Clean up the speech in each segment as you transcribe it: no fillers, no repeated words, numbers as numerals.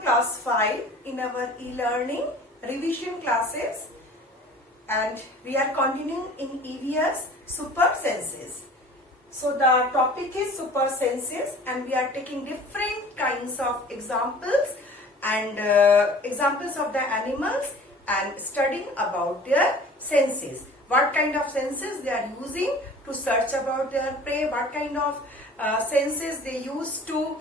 class 5 in our e-learning revision classes, and we are continuing in EVS super senses. So the topic is super senses, and we are taking different kinds of examples and examples of the animals and studying about their senses. What kind of senses they are using to search about their prey, what kind of senses they use to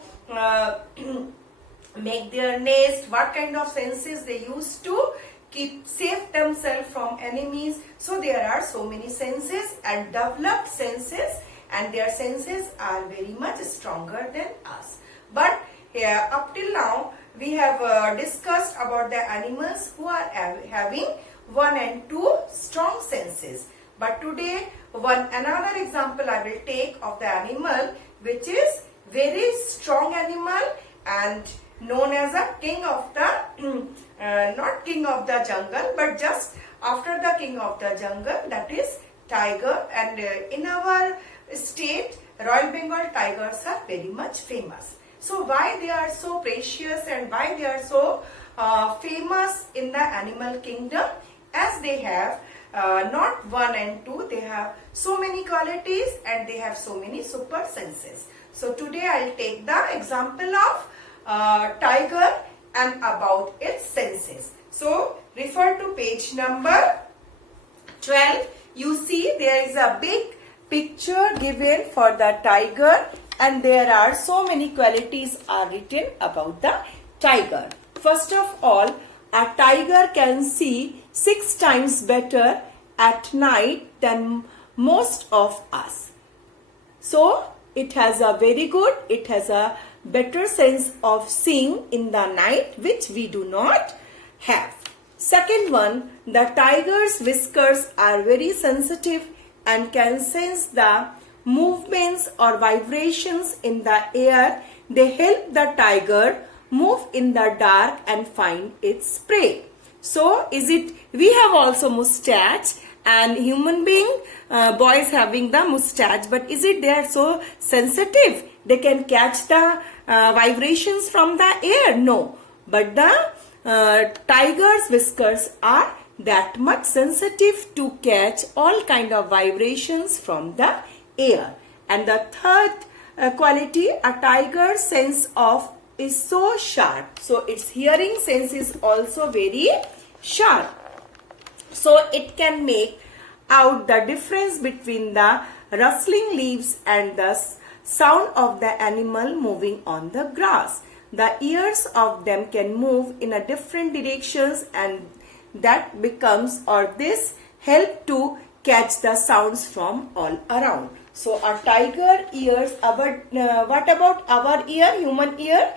make their nest, what kind of senses they use to keep safe themselves from enemies. So there are so many senses and developed senses, and their senses are very much stronger than us. But here up till now we have discussed about the animals who are having 1 and 2 strong senses. But today another example I will take of the animal which is very strong animal and known as a king of the not king of the jungle, but just after the king of the jungle, that is tiger. And in our state, Royal Bengal tigers are very much famous. So why they are so precious and why they are so famous in the animal kingdom? As they have not 1 and 2, they have so many qualities and they have so many super senses. So today I will take the example of tiger and about its senses. So refer to page number 12. You see there is a big picture given for the tiger, and there are so many qualities are written about the tiger. First of all, a tiger can see 6 times better at night than most of us. So it has a better sense of seeing in the night, which we do not have. Second one, the tiger's whiskers are very sensitive and can sense the movements or vibrations in the air. They help the tiger move in the dark and find its prey. So we have also mustache, and human being boys having the mustache, but is it they are so sensitive they can catch the vibrations from the air? No, but the tiger's whiskers are that much sensitive to catch all kind of vibrations from the air. And the third quality, a tiger's sense of is so sharp, so its hearing sense is also very sharp, so it can make out the difference between the rustling leaves and the sound of the animal moving on the grass. The ears of them can move in a different directions, and that becomes or this help to catch the sounds from all around. So a tiger ears, what about our ear, human ear?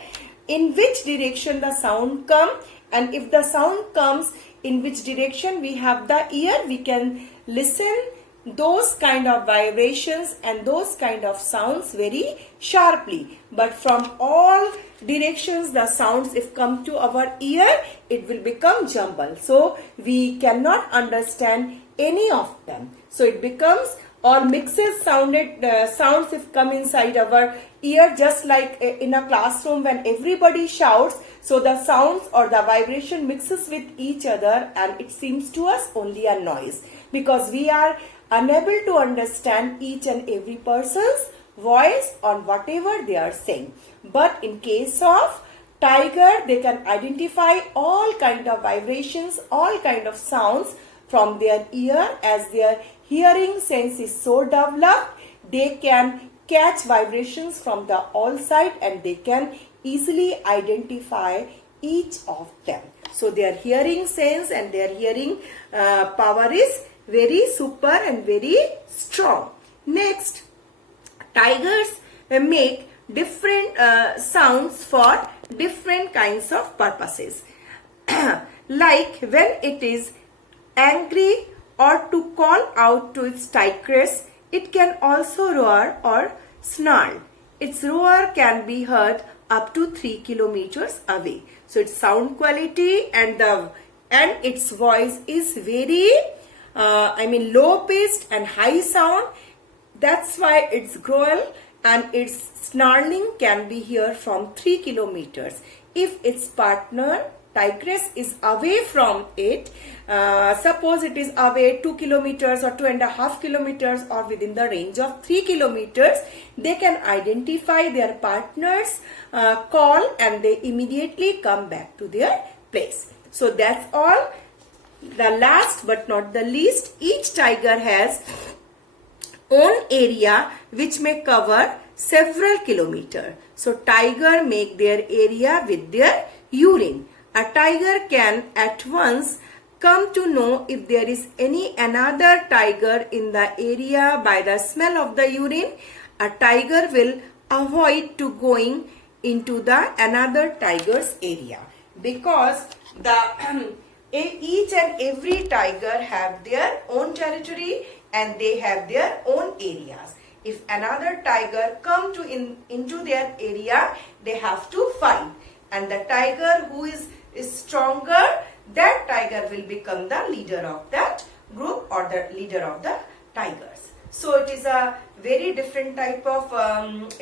In which direction the sound come, and if the sound comes in which direction we have the ear, we can listen those kind of vibrations and those kind of sounds very sharply. But from all directions the sounds if come to our ear, it will become jumble, so we cannot understand any of them. So it becomes or mixes sounds if come inside our ear, just like in a classroom when everybody shouts, so the sounds or the vibration mixes with each other and it seems to us only a noise, because we are unable to understand each and every person's voice on whatever they are saying. But in case of tiger, they can identify all kind of vibrations, all kind of sounds from their ear. As their hearing sense is so developed, they can catch vibrations from the all side and they can easily identify each of them. So their hearing sense and their hearing power is very super and very strong. Next, tigers make different sounds for different kinds of purposes. Like when it is angry or to call out to its tigress, it can also roar or snarl. Its roar can be heard up to 3 kilometers away. So its sound quality and its voice is very low pitched and high sound. That's why its growl and its snarling can be heard from 3 kilometers. If its partner tigress is away from it, suppose it is away 2 kilometers or 2.5 kilometers or within the range of 3 kilometers, they can identify their partner's call and they immediately come back to their place. So that's all. The last but not the least, each tiger has own area which may cover several kilometers. So tiger make their area with their urine. A tiger can at once come to know if there is any another tiger in the area by the smell of the urine. A tiger will avoid to going into the another tiger's area, because the each and every tiger have their own territory and they have their own areas. If another tiger come to into their area, they have to fight, and the tiger who is stronger, that tiger will become the leader of that group or the leader of the tigers. So it is a very different type of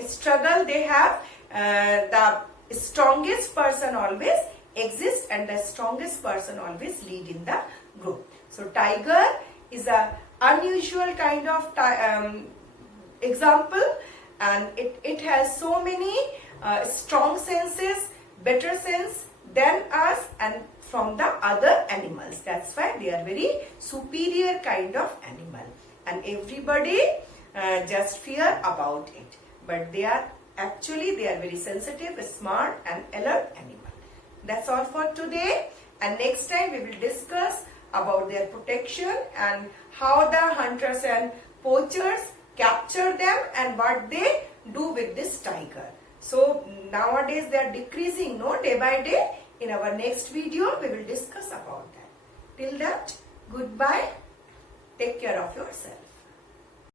struggle they have. The strongest person always exists and the strongest person always lead in the group. So tiger is a unusual kind of example, and it has so many strong senses, better sense than us and from the other animals. That's why they are very superior kind of animal, and everybody just fear about it, but they are very sensitive, smart and alert animal. That's all for today, and next time we will discuss about their protection and how the hunters and poachers capture them and what they do with this tiger. So nowadays they are decreasing, no, day by day. In our next video we will discuss about that. Till that, goodbye. Take care of yourself.